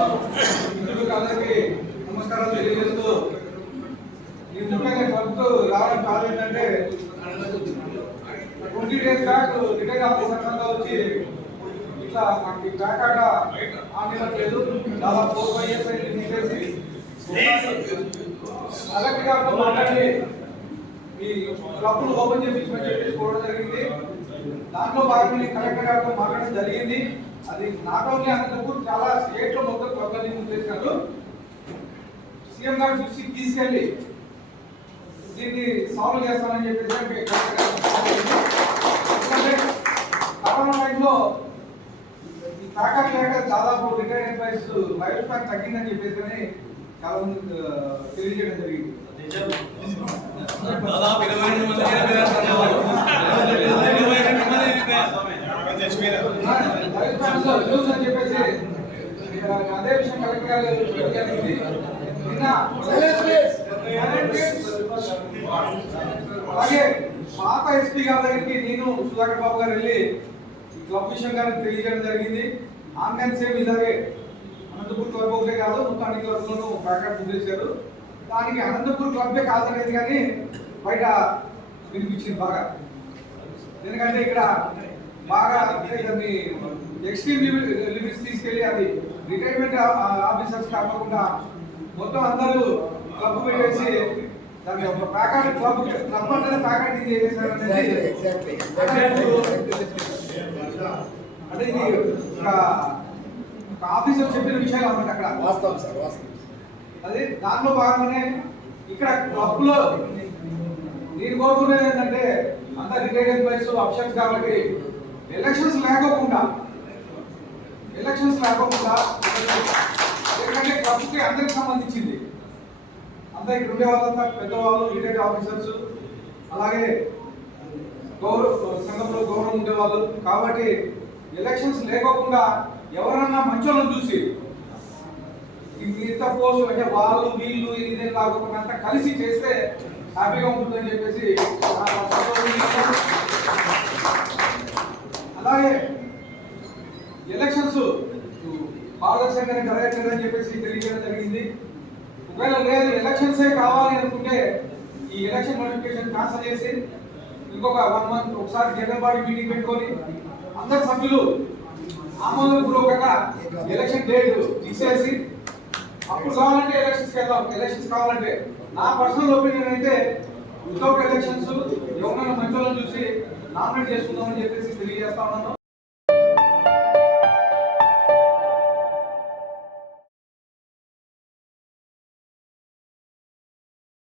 మిత్రులకు అందరికీ నమస్కారాలు తెలియజేస్తూ ఈ ముఖ్యంగా క్లబ్కు రావడం కాదు ఏంటంటే twenty days back retire officer అంతా వచ్చి ఇట్లా మాకు ఈ బ్యాక్ ఆట ఆనివ్వట్లేదు దాదాపు ఫోర్ ఫైవ్ ఇయర్స్ అయితే తీసేసి. కలెక్టర్ గారితో మాట్లాడి ఈ క్లబ్ను ఓపెన్ చేయించమని చెప్పేసి కోరడం జరిగింది. దాంట్లో భాగంగా కలెక్టర్ గారితో మాట్లాడడం జరిగింది. అది నాట్ ఓన్లీ అనంతపూర్ చాలా స్టేట్లో మొత్తం క్లబ్లని చేశారు. సీఎం గారు చూసి తీసుకెళ్ళి దీన్ని సాల్వ్ చేస్తామని చెప్పేసి కరోనా టైంలో ఈ ప్యాకెట్ లేక దాదాపు రిటైర్డ్ ఎంప్లాయీస్ లైఫ్ స్పాన్ తగ్గిందని చెప్పేసి చాలా మంది తెలియజేయడం జరిగింది. దాదాపు ఇరవై రెండు మంది చనిపోయారు. లైఫ్ స్పాన్లో న్యూస్ అని చెప్పేసి ఇక్కడ అదే విషయం కలెక్టర్ గారు అలాగే పాత ఎస్పీ గారి దగ్గరికి నేను సుధాకర్ బాబు గారు వెళ్ళి క్లబ్ విషయం గారికి తెలియజేయడం జరిగింది. ఆన్లైన్ సేమ్ ఇలాగే అనంతపూర్ క్లబ్ ఒకటే కాదు మొత్తం అన్ని క్లబ్లను ప్యాకెట్ చేశారు. దానికి అనంతపూర్ క్లబ్బే కాదనేది కానీ బయట వినిపించింది బాగా. ఎందుకంటే ఇక్కడ బాగా దాన్ని ఎక్స్ట్రీమ్ లిమిట్స్ తీసుకెళ్ళి అది రిటైర్మెంట్ ఆఫీసర్స్ కాకుండా మొత్తం అందరూ క్లబ్ పెట్టేసి ఒక ప్యాకెట్ క్లబ్ క్లబ్ అంటే ప్యాకెట్ చేసేసారు అనేది Exactly, అంటే ఇది ఒక ఒక ఆఫీసర్ చెప్పిన విషయాలు అన్నమాట అక్కడ. వాస్తవం సార్ వాస్తవం అదే దాంట్లో భాగంగానే ఇక్కడ క్లబ్లో నేను కోరుకునేది ఏంటంటే అంత రిటైర్డ్ ఎంప్లాయీస్ ఆప్షన్స్ కాబట్టి ఎలక్షన్స్ లేకోకుండా. ఎలక్షన్స్ లేకోకుండా. ఎందుకంటే క్లబ్ అందరికి సంబంధించింది. అంతా ఇక్కడ ఉండే వాళ్ళంతా పెద్దవాళ్ళు రిటైర్డ్ ఆఫీసర్స్ అలాగే గౌరవ సంఘంలో గౌరవం ఉండేవాళ్ళు. కాబట్టి ఎలక్షన్స్ లేకోకుండా ఎవరన్నా మంచోళ్ళని చూసి ఈ మిగతా పోస్ట్ అంటే వాళ్ళు వీళ్ళు ఇదే కాకుండా అంతా కలిసి చేస్తే హ్యాపీగా ఉంటుందని చెప్పేసి నా సంతోషం. అలాగే ఎలక్షన్స్ పారదర్శకంగా జరగట్లేదు చెప్పేసి తెలియజేయడం జరిగింది. ఒకవేళ లేదు ఎలక్షన్సే కావాలి అనుకుంటే ఈ ఎలక్షన్ నోటిఫికేషన్ క్యాన్సల్ చేసి ఇంకొక వన్ మంత్ ఒకసారి జగన్ బాడీ మీటింగ్ పెట్టుకొని అందరు సభ్యులు ఆమోదపూర్వకంగా ఎలక్షన్ డేట్ తీసేసి అప్పుడు కావాలంటే ఎలక్షన్స్ వెళ్దాం ఎలక్షన్స్ కావాలంటే నా పర్సనల్ ఒపీనియన్ అయితే వితౌట్ ఎలక్షన్స్ ఎవరైనా మంచి వాళ్ళని చూసి నామినేట్ చేసుకుందామని చెప్పేసి తెలియజేస్తా ఉన్నాను.